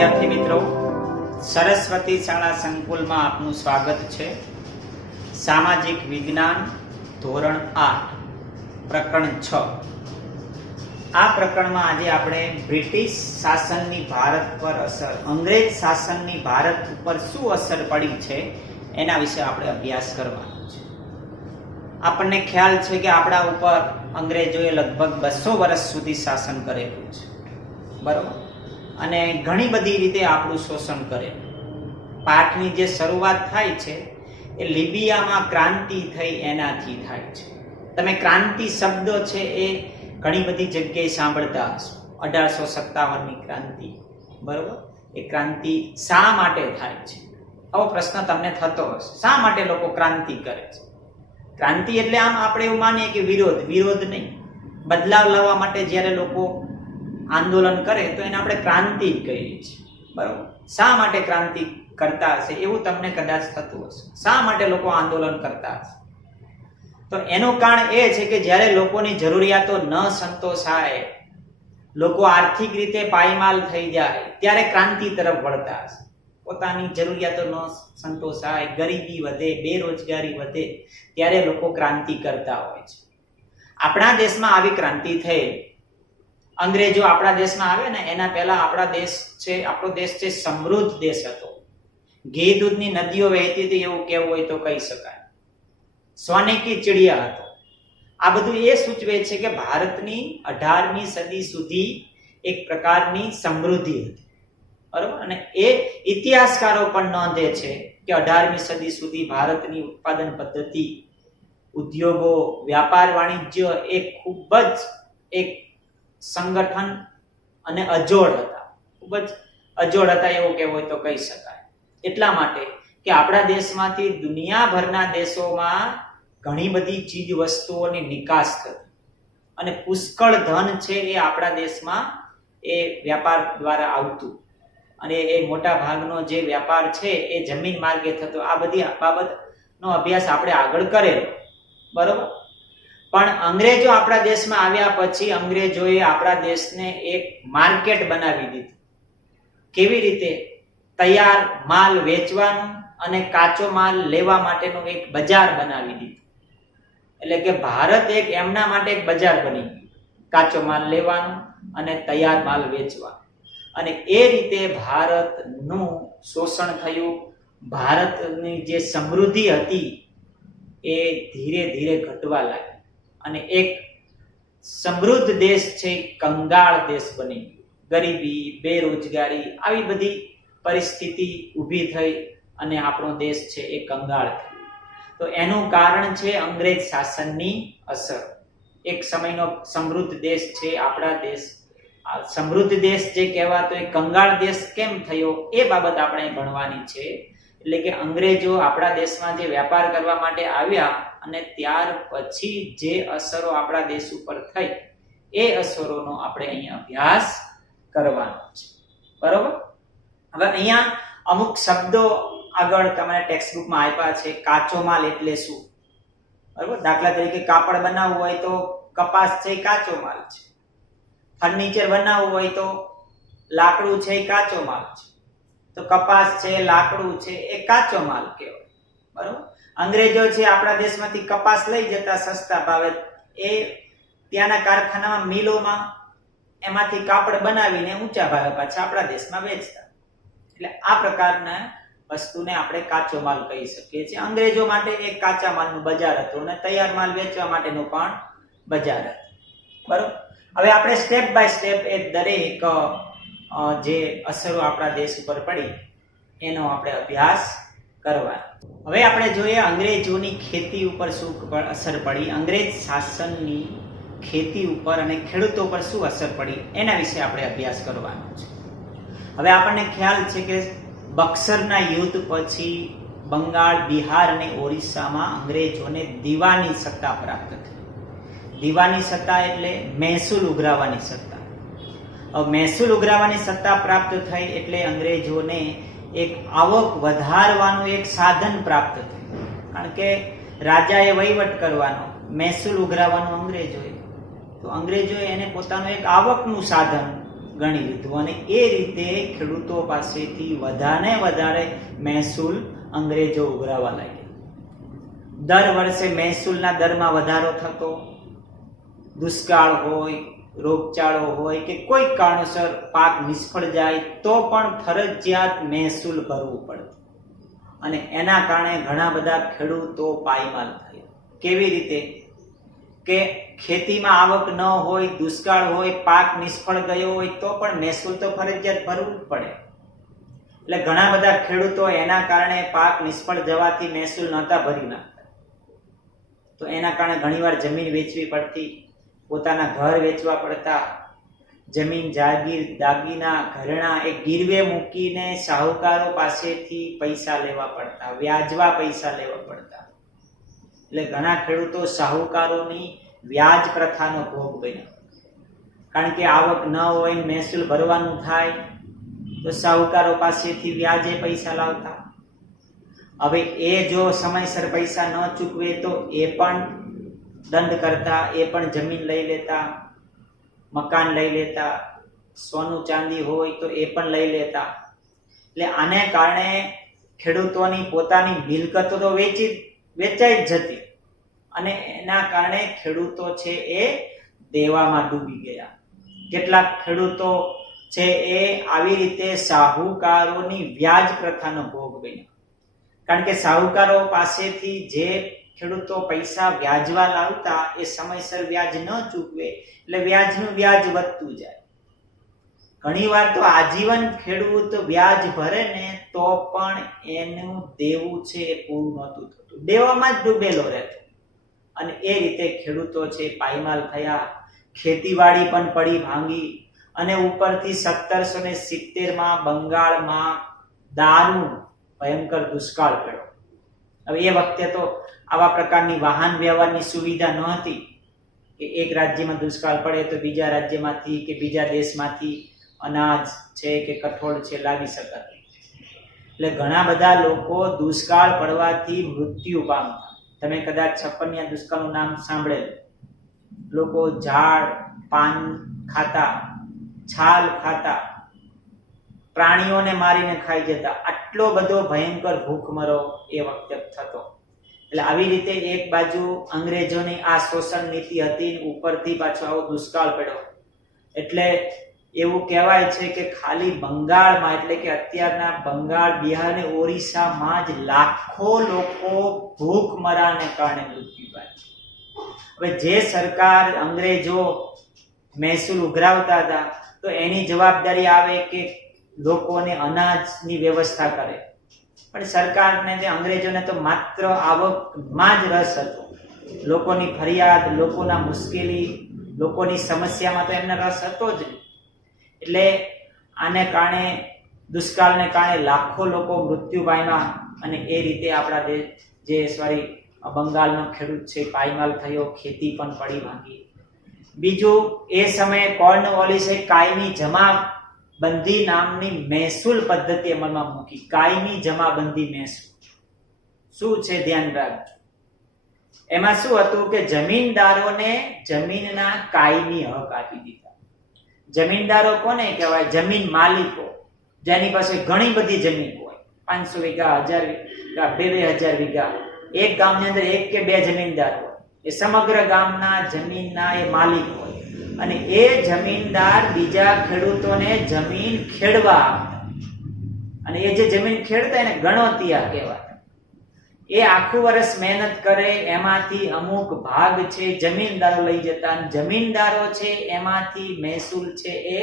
વિદ્યાર્થી મિત્રો, સરસ્વતી શાળા સંકુલમાં આપનું સ્વાગત છે. સામાજિક વિજ્ઞાન ધોરણ 8 પ્રકરણ 6. આ પ્રકરણમાં આજે આપણે બ્રિટિશ શાસનની ભારત પર અસર, અંગ્રેજ શાસનની ભારત ઉપર શું અસર પડી છે એના વિશે આપણે અભ્યાસ કરવાનો છે. આપણને ખ્યાલ છે કે આપણા ઉપર અંગ્રેજોએ લગભગ 200 વર્ષ સુધી શાસન કરેલું છે, બરોબર, અને ઘણી બધી રીતે આપણું શોષણ કરેલું. પાઠની જે શરૂઆત થાય છે એ લિબિયામાં ક્રાંતિ થઈ એનાથી થાય છે. તમે ક્રાંતિ શબ્દ છે એ ઘણી બધી જગ્યાએ સાંભળતા હશો. 1857ની ક્રાંતિ, બરોબર. એ ક્રાંતિ શા માટે થાય છે આવો પ્રશ્ન તમને થતો હશે. શા માટે લોકો ક્રાંતિ કરે છે? ક્રાંતિ એટલે આમ આપણે એવું માનીએ કે વિરોધ નહીં, બદલાવ લાવવા માટે જ્યારે લોકો આંદોલન કરે તો એને આપણે ક્રાંતિ કહીએ છીએ, બરોબર. શા માટે ક્રાંતિ કરતા હશે એવું તમને કદાચ થતું હશે. શા માટે લોકો આંદોલન કરતા હશે? તો એનું કારણ એ છે કે જ્યારે લોકોની જરૂરિયાતો ન સંતોષાય, લોકો આર્થિક રીતે પાયમાલ થઈ જાય, ત્યારે ક્રાંતિ તરફ વળતા હશે. પોતાની જરૂરિયાતો ન સંતોષાય, ગરીબી વધે, બેરોજગારી વધે, ત્યારે લોકો ક્રાંતિ કરતા હોય છે. આપણા દેશમાં આવી ક્રાંતિ થઈ. અંગ્રેજો આપણા દેશમાં આવે ને એના પહેલા આપણો દેશ છે સમૃદ્ધ દેશ હતો. ઘી દૂધની નદીઓ વહેતી હતી એવું કહેવું હોય તો કહી શકાય. સોને કી ચિડિયા હતો. આ બધું એ સૂચવે છે કે ભારતની 18મી સદી સુધી એક પ્રકારની સમૃદ્ધિ હતી, બરોબર. અને એ ઇતિહાસકારો પણ નોંધે છે કે 18મી સદી સુધી ભારતની ઉત્પાદન પદ્ધતિ, ઉદ્યોગો, વ્યાપાર વાણિજ્ય એ ખૂબ જ એક સંગઠન અને અજોડ હતા, ખૂબ જ અજોડ હતા એવું કહેવું હોય તો કહી શકાય. એટલા માટે કે આપણા દેશમાંથી દુનિયાભરના દેશોમાં ઘણી બધી ચીજ વસ્તુઓની નિકાસ થતી અને પુષ્કળ ધન છે એ આપણા દેશમાં એ વ્યાપાર દ્વારા આવતું, અને એ મોટા ભાગનો જે વ્યાપાર છે એ જમીન માર્ગે થતો. આ બધી બાબતનો અભ્યાસ આપણે આગળ કરેલો, બરોબર. પણ અંગ્રેજો આપણા દેશમાં આવ્યા પછી અંગ્રેજોએ આપણા દેશને એક માર્કેટ બનાવી દીધું. કેવી રીતે? તૈયાર માલ વેચવાનું અને કાચો માલ લેવા માટેનું એક બજાર બનાવી દીધું. એટલે કે ભારત એક એમના માટે એક બજાર બની ગયું, કાચો માલ લેવાનું અને તૈયાર માલ વેચવાનું. અને એ રીતે ભારતનું શોષણ થયું. ભારતની જે સમૃદ્ધિ હતી એ ધીરે ધીરે ઘટવા લાગી અને એક સમૃદ્ધ દેશ છે કંગાળ દેશ બની ગયો. ગરીબી, બેરોજગારી, આવી બધી પરિસ્થિતિ ઊભી થઈ અને આપણો દેશ છે એ કંગાળ થયો. તો એનું કારણ છે અંગ્રેજ શાસનની અસર. એક સમયનો સમૃદ્ધ દેશ છે આપણા દેશ, સમૃદ્ધ દેશ જે કહેવાતો એ કંગાળ દેશ કેમ થયો એ બાબત આપણે ભણવાની છે. એટલે કે અંગ્રેજો આપણા દેશમાં જે વેપાર કરવા માટે આવ્યા અને ત્યાર પછી જે અસરો આપણા દેશ ઉપર થઈ એ અસરોનો આપણે અહીંયા અભ્યાસ કરવાનો છે, બરોબર. હવે અહીંયા અમુક શબ્દો આગળ તમારે ટેક્સ્ટ બુકમાં આપ્યા છે. કાચો માલ એટલે શું, બરોબર. દાખલા તરીકે કાપડ બનાવવું હોય તો કપાસ છે એ કાચો માલ છે. ફર્નિચર બનાવવું હોય તો લાકડું છે એ કાચો માલ છે. તો કપાસ છે, લાકડું છે એ કાચો માલ કહેવાય, બરોબર. અંગ્રેજો છે આપણા દેશમાંથી કપાસ લઈ જતા સસ્તા ભાવે, એ ત્યાંના કારખાનામાં, મિલોમાં એમાંથી કાપડ બનાવીને ઊંચા ભાવે પાછા આપણા દેશમાં વેચતા. એટલે આ પ્રકારના વસ્તુને આપણે કાચો માલ કહી શકીએ છીએ. અંગ્રેજો માટે એક કાચા માલનું બજાર હતું અને તૈયાર માલ વેચવા માટેનું પણ બજાર હતું, બરોબર. હવે આપણે સ્ટેપ બાય સ્ટેપ એ દરેક જે અસરો આપણા દેશ ઉપર પડી એનો આપણે અભ્યાસ કરવાનો. હવે આપણે જોઈએ અંગ્રેજોની ખેતી ઉપર શું અસર પડી, અંગ્રેજ શાસનની ખેતી ઉપર અને ખેડૂતો પર શું અસર પડી એના વિશે આપણે અભ્યાસ કરવાનો છે. હવે આપણને ખ્યાલ છે કે બક્સરના યુદ્ધ પછી બંગાળ, બિહાર અને ઓરિસ્સામાં અંગ્રેજોને દીવાની સત્તા પ્રાપ્ત થઈ. દીવાની સત્તા એટલે મહેસૂલ ઉઘરાવવાની સત્તા. હવે મહેસૂલ ઉઘરાવવાની સત્તા પ્રાપ્ત થઈ એટલે અંગ્રેજોને એક આવક વધારવાનું એક સાધન પ્રાપ્ત થયું. કારણ કે રાજાએ વહીવટ કરવાનો, મહેસૂલ ઉઘરાવવાનો અંગ્રેજોએ, તો અંગ્રેજોએ એને પોતાનું એક આવકનું સાધન ગણી લીધું અને એ રીતે ખેડૂતો પાસેથી વધારે મહેસૂલ અંગ્રેજો ઉઘરાવવા લાગ્યા. દર વર્ષે મહેસૂલના દરમાં વધારો થતો, દુષ્કાળ હોય, રોગચાળો હોય કે કોઈ કારણસર પાક નિષ્ફળ જાય તો પણ ફરજિયાત મહેસૂલ ભરવું પડે અને એના કારણે ઘણા બધા ખેડૂતો પાયમાલ થયા. કેવી રીતે કે ખેતીમાં આવક ન હોય, દુષ્કાળ હોય, પાક નિષ્ફળ ગયો હોય તો પણ મહેસૂલ તો ફરજિયાત ભરવું જ પડે. એટલે ઘણા બધા ખેડૂતો એના કારણે પાક નિષ્ફળ જવાથી મહેસૂલ નહોતા ભરી નાખતા. તો એના કારણે ઘણીવાર જમીન વેચવી પડતી, પોતાના ઘર વેચવા પડતા, જમીન જાગીર દાગીના ઘરેણા એ ગીરવે મૂકીને શાહુકારો પાસેથી પૈસા લેવા પડતા, વ્યાજવા પૈસા લેવા પડતા. એટલે ઘણા ખેડૂતો શાહુકારોની વ્યાજ પ્રથાનો ભોગ બન્યા. કારણ કે આવક ન હોય, મહેસૂલ ભરવાનું થાય તો શાહુકારો પાસેથી વ્યાજે પૈસા લાવતા. હવે એ જો સમયસર પૈસા ન ચૂકવે તો એ પણ દંડ કરતા, એ પણ જમીન લઈ લેતા, મકાન લઈ લેતા, સોનું ચાંદી હોય તો એ પણ લઈ લેતા. એટલે આને કારણે ખેડૂતોની પોતાની મિલકતો તો વેચાઈ જ જતી અને એના કારણે ખેડૂતો છે એ દેવામાં ડૂબી ગયા. કેટલાક ખેડૂતો છે એ આવી રીતે શાહુકારોની વ્યાજ પ્રથાનો ભોગ બન્યા. કારણ કે શાહુકારો પાસેથી જે ખેડૂતો પૈસા વ્યાજવા લાવતા એ સમયસર વ્યાજ ન ચૂકવે એટલે વ્યાજનું વ્યાજ વધતું જાય. ઘણીવાર તો આજીવન ખેડૂત વ્યાજ ભરે ને તો પણ એનું દેવું છે એ પૂરું નહોતું થતું, દેવામાં જ ડૂબેલો રહેતો અને એ રીતે ખેડૂતો છે પાયમાલ થયા. ખેતીવાડી પણ પડી ભાંગી અને ઉપરથી 1770માં બંગાળમાં દારૂ ભયંકર દુષ્કાળ પડ્યો. હવે એ વખતે તો આવા પ્રકારની વાહન વ્યવહારની સુવિધા ન હતી કે એક રાજ્યમાં દુષ્કાળ પડે તો બીજા રાજ્યમાંથી કે બીજા દેશમાંથી અનાજ છે કે કઠોળ છે લાવી શકાતું. એટલે ઘણા બધા લોકો દુષ્કાળ પડવાથી મૃત્યુ પામતા. તમે કદાચ 56 દુષ્કાળનું નામ સાંભળેલું. લોકો ઝાડ પાન ખાતા, છાલ ખાતા, પ્રાણીઓને મારીને ખાઈ જતા. આટલો બધો ભયંકર ભૂખમરો એ વખતે થતો. એટલે આવી રીતે એક બાજુ અંગ્રેજોની આ શોષણ નીતિ હતી, ઉપરથી પાછો આવો દુષ્કાળ પડ્યો. એટલે એવું કહેવાય છે કે ખાલી બંગાળમાં એટલે કે અત્યારના બંગાળ, બિહાર અને ઓરિસ્સામાં જ લાખો લોકો ભૂખમરાને કારણે મૃત્યુ પામ્યા. હવે જે સરકાર અંગ્રેજો મહેસૂલ ઉઘરાવતા હતા તો એની જવાબદારી આવે કે લોકોને અનાજની વ્યવસ્થા કરે. પણ સરકારને જે અંગ્રેજોને તો માત્ર આવકમાં જ રસ હતો. લોકોની ફરિયાદ, લોકોના મુશ્કેલી, લોકોની સમસ્યામાં તો એમને રસ હતો જ નહીં. એટલે આને કારણે, દુષ્કાળને કારણે લાખો લોકો મૃત્યુ પામ્યા અને એ રીતે આપણા બંગાળનો ખેડૂત છે પાયમાલ થયો, ખેતી પણ પડી ભાંગી. બીજું, એ સમયે કોર્નવોલિસે કાયમી જમાબંધી નામની મહેસૂલ પદ્ધતિ અમલમાં મૂકી. કાયમી જમાબંધી મહેસૂલ શું છે ધ્યાન રાખજો. એમાં શું હતું કે જમીનદારોને જમીનના કાયમી હક આપી દીધા. જમીનદારો કોને કહેવાય? જમીન માલિકો, જેની પાસે ઘણી બધી જમીન હોય, 500 વીઘા, 1000 વીઘા, 2000 વીઘા. એક ગામની અંદર એક કે બે જમીનદાર હોય. એ સમગ્ર ગામના જમીનના એ માલિક હોય અને એ જમીનદાર બીજા ખેડૂતોને જમીન ખેડવા આપતા. અને એ જે જમીન ખેડતા એને ગણોતિયા કહેવાય. એ આખું વર્ષ મહેનત કરે, એમાંથી અમુક ભાગ છે જમીનદારો લઈ જતા અને જમીનદારો છે એમાંથી મહેસૂલ છે એ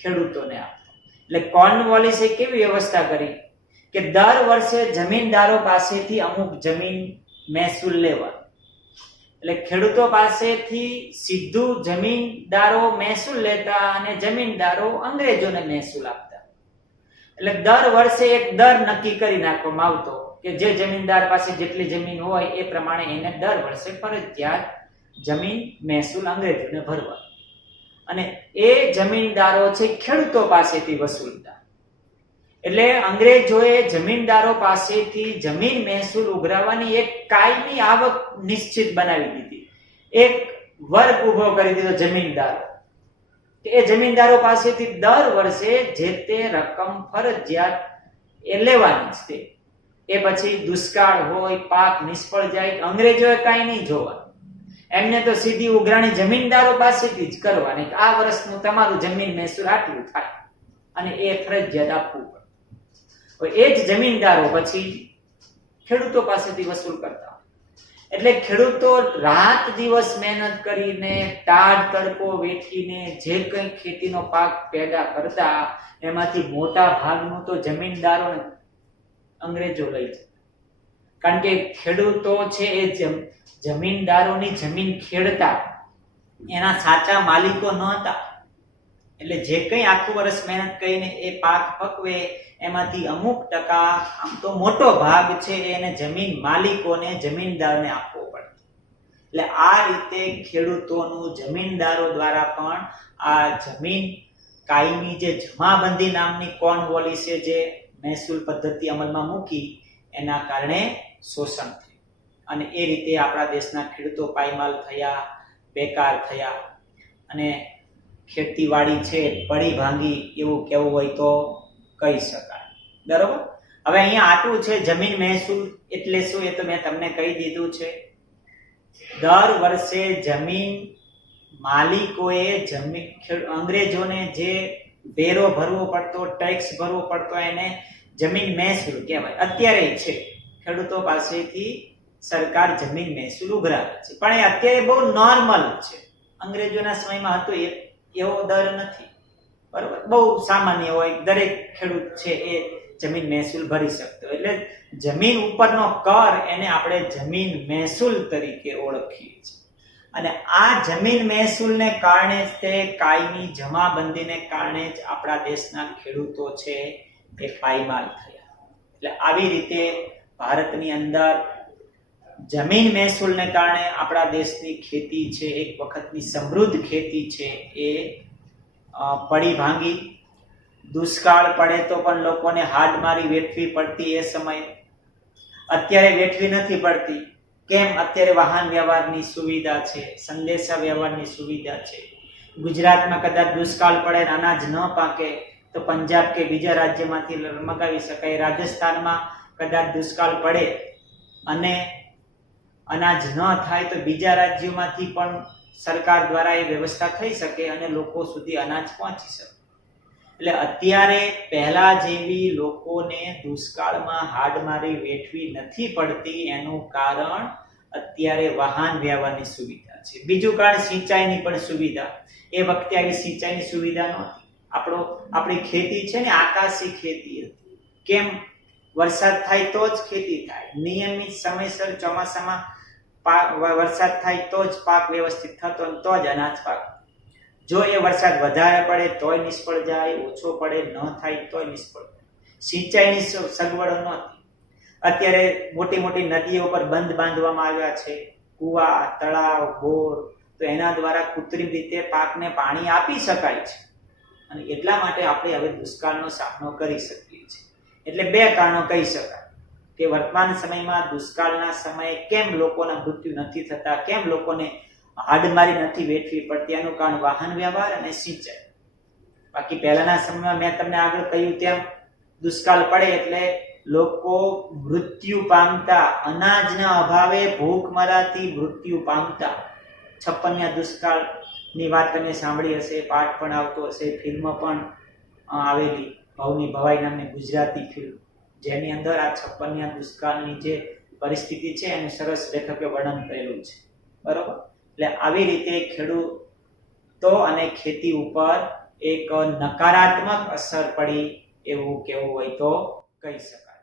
ખેડૂતોને આપતા. એટલે કોર્નવોલિસે કેવી વ્યવસ્થા કરી કે દર વર્ષે જમીનદારો પાસેથી અમુક જમીન મહેસૂલ લેવા. એટલે ખેડૂતો પાસેથી સીધું જમીનદારો મહેસૂલ લેતા અને જમીનદારો અંગ્રેજોને મહેસૂલ આપતા. એટલે દર વર્ષે એક દર નક્કી કરી નાખવામાં આવતો કે જે જમીનદાર પાસે જેટલી જમીન હોય એ પ્રમાણે એને દર વર્ષે ફરજિયાત જમીન મહેસૂલ અંગ્રેજોને ભરવા. અને એ જમીનદારો છે ખેડૂતો પાસેથી વસૂલતા. એટલે અંગ્રેજોએ જમીનદારો પાસેથી જમીન મહેસૂલ ઉઘરાવવાની એક કાયમી આવક નિશ્ચિત બનાવી દીધી. એક વર્ગ ઉભો કરી દીધો જમીનદારો. કે એ જમીનદારો પાસેથી દર વર્ષે જે તે રકમ ફરજિયાત એ લેવાની જ તે. એ પછી દુષ્કાળ હોય, પાક નિષ્ફળ જાય, અંગ્રેજોએ કાંઈ નહીં જોવાનું. એમને તો સીધી ઉઘરાણી જમીનદારો પાસેથી જ કરવાની કે આ વર્ષનું તમારું જમીન મહેસૂલ આટલું થાય અને એ ફરજિયાત આપવું પડે. એ જ જમીનદારો પછી ખેડૂતો પાસેથી વસૂલ કરતા. એટલે ખેડૂતો રાત દિવસ મહેનત કરીને, ટાઢ તડકો વેઠીને જે કંઈ ખેતીનો પાક પેદા કરતા એમાંથી મોટા ભાગનું તો જમીનદારોને અંગ્રેજો લઈ જાય. કારણ કે ખેડૂતો છે એ જમીનદારોની જમીન ખેડતા એના સાચા માલિકો ન હતા. એટલે જે કંઈ આખું વર્ષ મહેનત કરીને એ પાક પકવે એમાંથી અમુક ટકા, આમ તો મોટો ભાગ છે એને જમીન માલિકોને, જમીનદારને આપવો પડે. એટલે આ રીતે ખેડૂતોનું જમીનદારો દ્વારા પણ આ જમીન કાયમી જે જમાબંધી નામની કોર્નવોલિસે જે મહેસૂલ પદ્ધતિ અમલમાં મૂકી એના કારણે શોષણ થયું અને એ રીતે આપણા દેશના ખેડૂતો પાયમાલ થયા, બેકાર થયા અને ખેતીવાડી છે પડી ભાંગી એવું કહેવું હોય તો કહી શકાય. બરોબર. હવે અહીંયા આટલું છે. જમીન મહેસૂલ એટલે શું એ તો મેં તમને કહી દીધું છે. દર વર્ષે જમીન માલિકોએ અંગ્રેજોને જે વેરો ભરવો પડતો, ટેક્સ ભરવો પડતો એને જમીન મહેસૂલ કહેવાય. અત્યારે છે ખેડૂતો પાસેથી સરકાર જમીન મહેસૂલ ઉઘરાવે છે, પણ એ અત્યારે બહુ નોર્મલ છે. અંગ્રેજોના સમયમાં હતો એવો દર નથી. બરોબર. બહુ સામાન્ય હોય, દરેક ખેડૂત છે એ જમીન મહેસૂલ ભરી શકતો. એટલે જમીન ઉપરનો કર એને આપણે જમીન મહેસૂલ તરીકે ઓળખીએ છીએ. અને આ જમીન મહેસૂલને કારણે જ, તે કાયમી જમાબંધીને કારણે જ આપણા દેશના ખેડૂતો છે એ પાયમાલ થયા. એટલે આવી રીતે ભારતની અંદર જમીન મહેસૂલને કારણે આપણા દેશની ખેતી છે, એક વખતની સમૃદ્ધ ખેતી છે એ પડી ભાંગી. દુષ્કાળ પડે તો પણ લોકોને હાડમારી વેઠવી પડતી એ સમયે. અત્યારે વેઠવી નથી પડતી. કેમ? અત્યારે વાહન વ્યવહારની સુવિધા છે, સંદેશા વ્યવહારની સુવિધા છે. ગુજરાતમાં કદાચ દુષ્કાળ પડે, અનાજ ન પાકે તો પંજાબ કે બીજા રાજ્યમાંથી મંગાવી શકાય. રાજસ્થાનમાં કદાચ દુષ્કાળ પડે અને અનાજ ન થાય તો બીજા રાજ્યોમાંથી પણ સરકાર દ્વારા એ વ્યવસ્થા થઈ શકે અને લોકો સુધી અનાજ પહોંચી શકે. એટલે અત્યારે પહેલા જેવી લોકોને દુષ્કાળમાં હાડમારી વેઠવી નથી પડતી. એનું કારણ અત્યારે વાહન વ્યવહારની સુવિધા છે. બીજું કારણ સિંચાઈની પણ સુવિધા. એ વખતે આવી સિંચાઈની સુવિધા નહોતી. આપણી ખેતી છે ને આકાશી ખેતી હતી. કેમ? વરસાદ થાય તો જ ખેતી થાય. નિયમિત સમયસર ચોમાસામાં વરસાદ થાય તો જ પાક વ્યવસ્થિત થતો, તો જ અનાજ પાક. જો એ વરસાદ વધારે પડે તોય નિષ્ફળ જાય, ઓછો પડે ન થાય તોય નિષ્ફળ જાય. સિંચાઈની સગવડો નહોતી. અત્યારે મોટી મોટી નદીઓ પર બંધ બાંધવામાં આવ્યા છે, કુવા, તળાવ, બોર. તો એના દ્વારા કૃત્રિમ રીતે પાકને પાણી આપી શકાય છે અને એટલા માટે આપણે હવે દુષ્કાળનો સામનો કરી શકીએ છીએ. એટલે બે કારણો કહી શકાય કે વર્તમાન સમયમાં દુષ્કાળના સમયે કેમ લોકોના મૃત્યુ નથી થતા, કેમ લોકોને હાડમારી નથી વેઠવી પડતી. એનું કારણ વાહન વ્યવહાર અને સિંચાઈ. બાકી પહેલાના સમયમાં મેં તમને આગળ કહ્યું તેમ દુષ્કાળ પડે એટલે લોકો મૃત્યુ પામતા, અનાજના અભાવે ભૂખમરાથી મૃત્યુ પામતા. 56 દુષ્કાળની વાત તમે સાંભળી હશે, પાઠ પણ આવતો હશે, ફિલ્મ પણ આવેલી ભવની ભવાઈ નામની ગુજરાતી ફિલ્મ, જેની અંદર આ 56 દુષ્કાળની જે પરિસ્થિતિ છે એનું સરસ લેખકે વર્ણન કરેલું છે. બરોબર. એટલે આવી રીતે ખેડૂતો અને ખેતી ઉપર એક નકારાત્મક અસર પડી એવું કહેવું હોય તો કહી શકાય.